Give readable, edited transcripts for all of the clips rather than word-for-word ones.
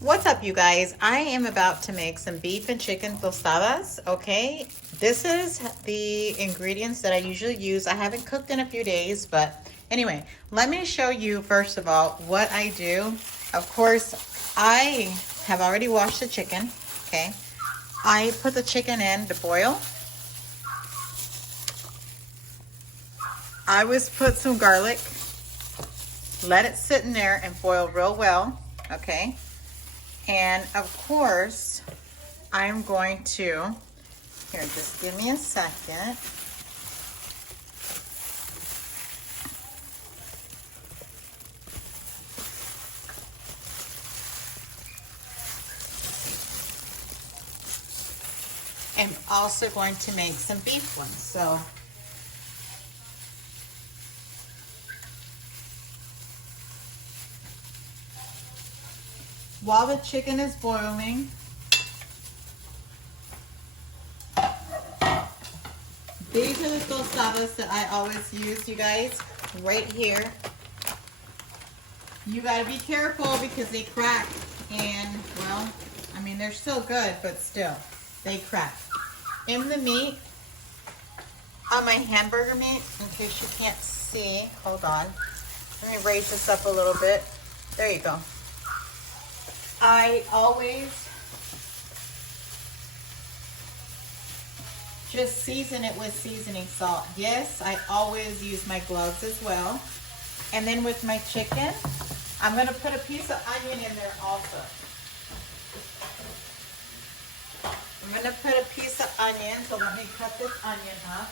What's up, you guys? I am about to make some beef and chicken tostadas, okay? This is the ingredients that I usually use. I haven't cooked in a few days, but anyway, let me show you first of all what I do. Of course, I have already washed the chicken, okay? I put the chicken in to boil. I always put some garlic, let it sit in there and boil real well, okay? And of course, I'm going to, here, just give me a second. I'm also going to make some beef ones. So, while the chicken is boiling, these are the tostadas that I always use, you guys, right here. You gotta be careful because they crack and, well, I mean, they're still good, but still, they crack. In the meat, on my hamburger meat, in case you can't see, hold on. Let me raise this up a little bit. There you go. I always just season it with seasoning salt. Yes, I always use my gloves as well. And then with my chicken, I'm going to put a piece of onion in there also. I'm going to put a piece of onion, so let me cut this onion up.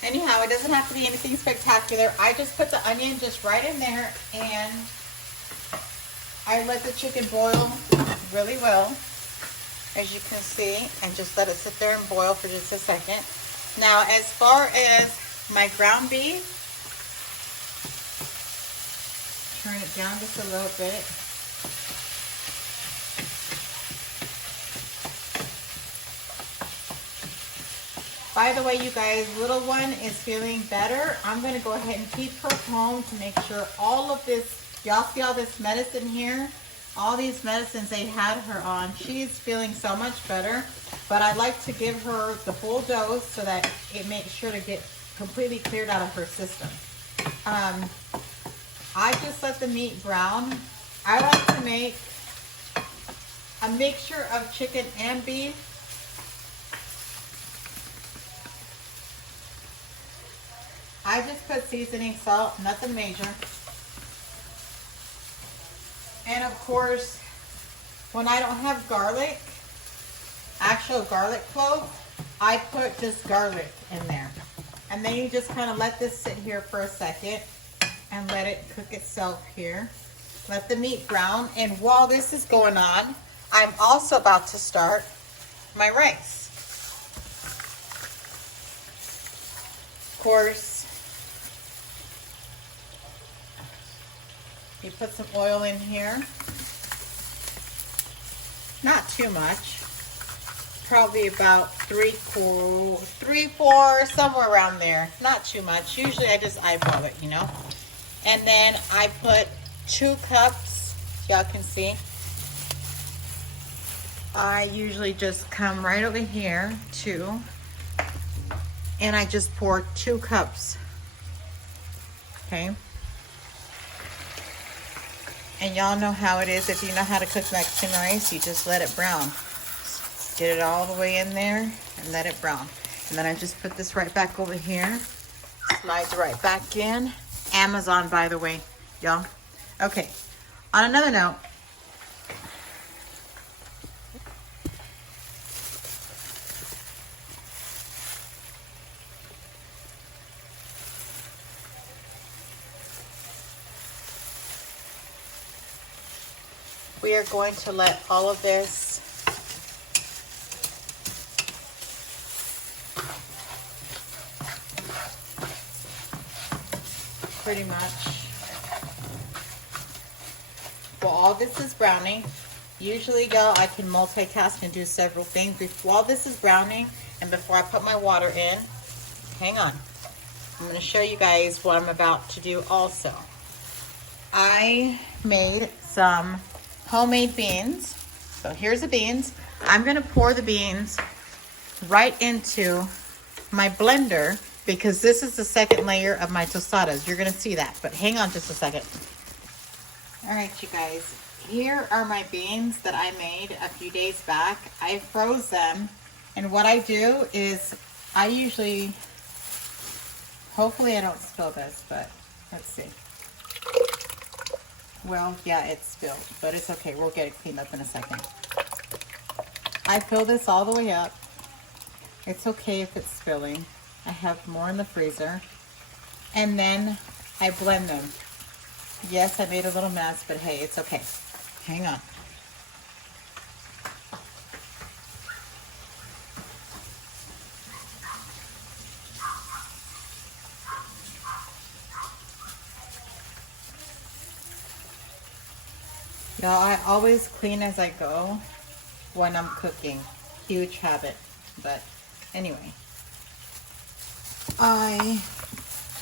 Anyhow, it doesn't have to be anything spectacular. I just put the onion just right in there and I let the chicken boil really well, as you can see, and just let it sit there and boil for just a second. Now, as far as my ground beef, turn it down just a little bit. By the way, you guys, little one is feeling better. I'm going to go ahead and keep her home to make sure all of this, y'all see all this medicine here? All these medicines they had her on. She's feeling so much better. But I like to give her the full dose so that it makes sure to get completely cleared out of her system. I just let the meat brown. I like to make a mixture of chicken and beef. I just put seasoning salt, nothing major. And of course, when I don't have garlic, actual garlic clove, I put just garlic in there. And then you just kind of let this sit here for a second and let it cook itself here. Let the meat brown. And while this is going on, I'm also about to start my rice. Of course, you put some oil in here. Not too much. Probably about three, four, somewhere around there. Not too much. Usually I just eyeball it, you know. And then I put 2 cups. Y'all can see. I usually just come right over here, 2. And I just pour 2 cups. Okay. And y'all know how it is. If you know how to cook Mexican rice, you just let it brown. Get it all the way in there and let it brown. And then I just put this right back over here. Slides right back in. Amazon, by the way, y'all. Okay, on another note, We are going to let all of this pretty much, while all this is browning, usually y'all I can multitask and do several things. While this is browning and before I put my water in, hang on, I'm going to show you guys what I'm about to do also. I made some homemade beans. So here's the beans. I'm going to pour the beans right into my blender because this is the second layer of my tostadas. You're going to see that, but hang on just a second. All right, you guys, here are my beans that I made a few days back. I froze them, and what I do is I usually, hopefully I don't spill this, but let's see. Well, yeah, it's spilled, but it's okay. We'll get it cleaned up in a second. I fill this all the way up. It's okay if it's spilling. I have more in the freezer. And then I blend them. Yes, I made a little mess, but hey, it's okay. Hang on. Y'all, I always clean as I go when I'm cooking. Huge habit. But anyway. I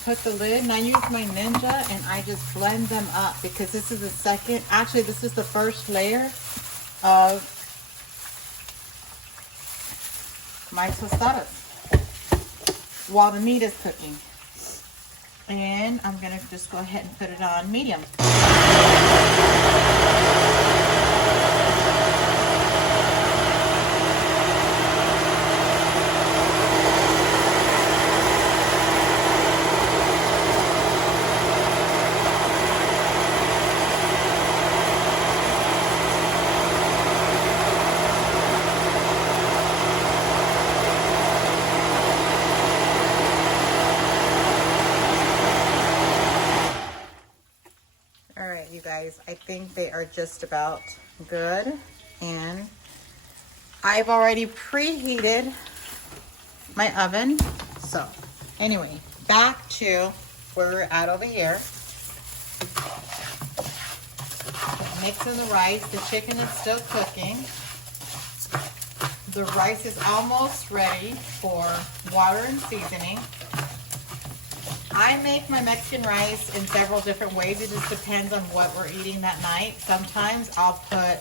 put the lid and I use my Ninja and I just blend them up because this is the second, actually this is the first layer of my tostadas while the meat is cooking. And I'm gonna just go ahead and put it on medium. You guys, I think they are just about good, and I've already preheated my oven. So anyway, back to where we're at over here. Mixing the rice. The chicken is still cooking. The rice is almost ready for water and seasoning. I make my Mexican rice in several different ways. It just depends on what we're eating that night. Sometimes I'll put,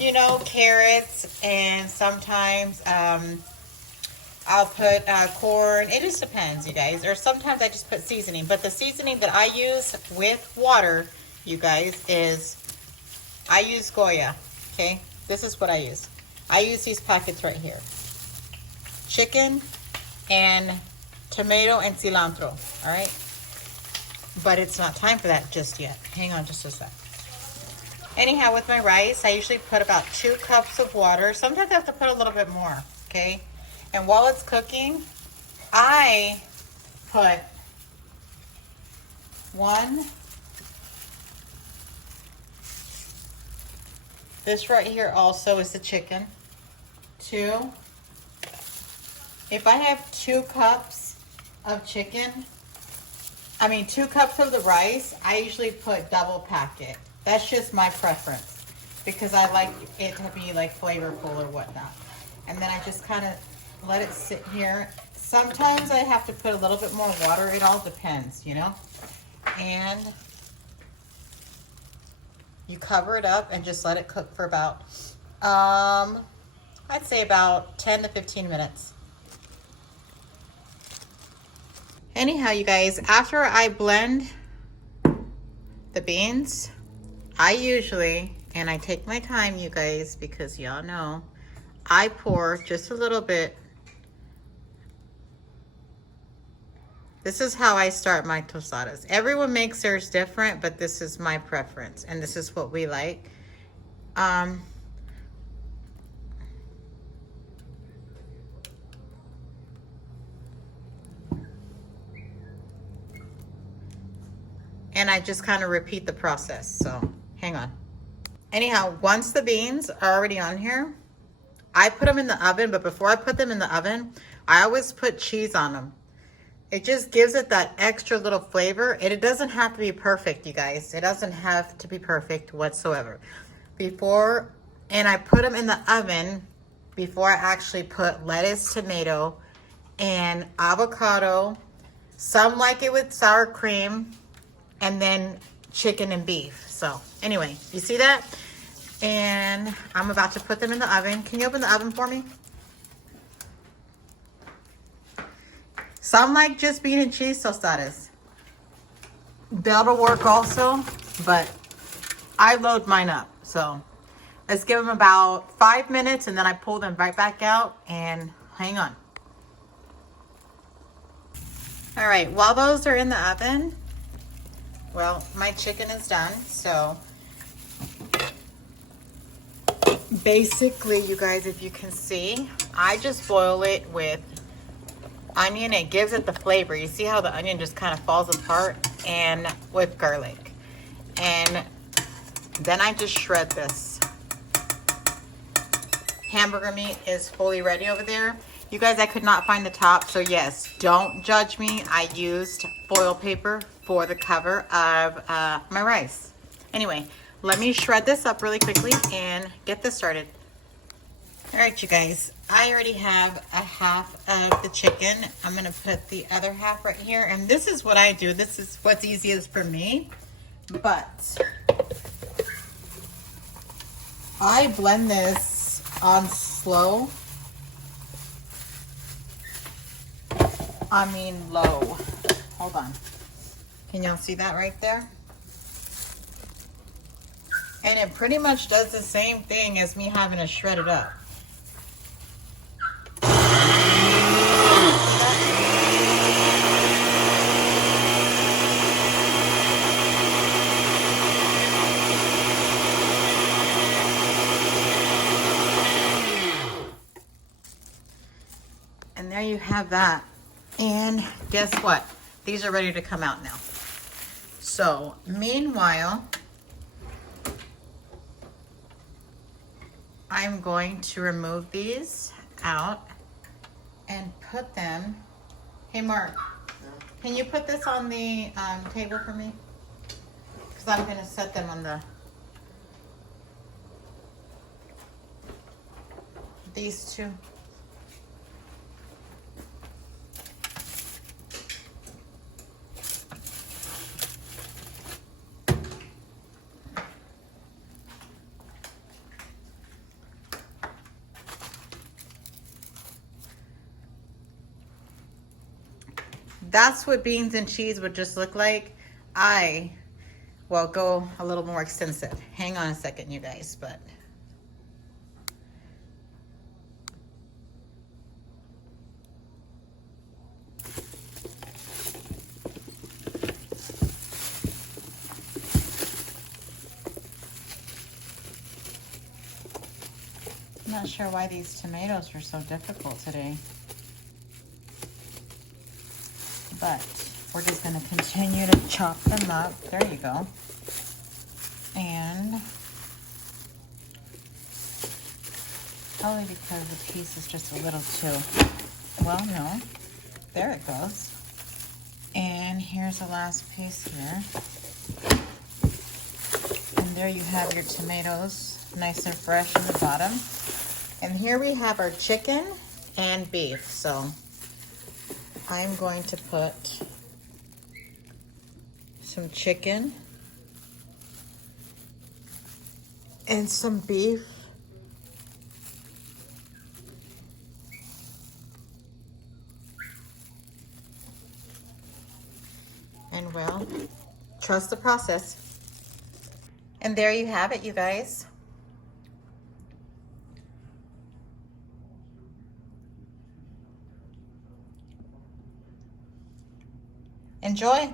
you know, carrots, and sometimes I'll put corn. It just depends, you guys. Or sometimes I just put seasoning. But the seasoning that I use with water, you guys, is I use Goya, okay? This is what I use. I use these packets right here. Chicken and tomato and cilantro, all right? But it's not time for that just yet. Hang on just a sec. Anyhow, with my rice, I usually put about 2 cups of water. Sometimes I have to put a little bit more, okay? And while it's cooking, I put 1, this right here also is the chicken. 2, if I have 2 cups of chicken, 2 cups of the rice, I usually put double packet. That's just my preference because I like it to be like flavorful or whatnot. And then I just kind of let it sit here. Sometimes I have to put a little bit more water. It all depends, you know. And you cover it up and just let it cook for about, I'd say about 10 to 15 minutes. Anyhow, you guys, after I blend the beans, I usually, and I take my time, you guys, because y'all know, I pour just a little bit. This is how I start my tostadas. Everyone makes theirs different, but this is my preference, and this is what we like. And I just kind of repeat the process. So Hang on. Anyhow, once the beans are already on here, I put them in the oven, but before I put them in the oven, I always put cheese on them. It just gives it that extra little flavor, and it doesn't have to be perfect, you guys. It doesn't have to be perfect whatsoever. And I put them in the oven before I actually put lettuce, tomato, and avocado. Some like it with sour cream, and then chicken and beef. So anyway, you see that? And I'm about to put them in the oven. Can you open the oven for me? Some like just bean and cheese tostadas. That'll work also, but I load mine up. So let's give them about 5 minutes, and then I pull them right back out, and hang on. All right, while those are in the oven, well, my chicken is done. So basically, you guys, if you can see, I just boil it with onion. It gives it the flavor. You see how the onion just kind of falls apart, and with garlic. And then I just shred this. Hamburger meat is fully ready over there. You guys, I could not find the top, so yes, don't judge me. I used foil paper for the cover of my rice. Anyway, let me shred this up really quickly and get this started. All right, you guys, I already have a half of the chicken. I'm gonna put the other half right here, and this is what I do. This is what's easiest for me, but I blend this on slow. I mean low. Hold on. Can y'all see that right there? And it pretty much does the same thing as me having to shred it up. And there you have that. And guess what? These are ready to come out now. So meanwhile, I'm going to remove these out and put them. Hey Mark, can you put this on the table for me? Because I'm going to set them on these two. That's what beans and cheese would just look like. I will go a little more extensive. Hang on a second, you guys, but I'm not sure why these tomatoes are so difficult today. But we're just going to continue to chop them up. There you go. And probably because the piece is just a little too, well, no. There it goes. And here's the last piece here. And there you have your tomatoes, nice and fresh in the bottom. And here we have our chicken and beef. So I'm going to put some chicken and some beef. And well, trust the process. And there you have it, you guys. Enjoy.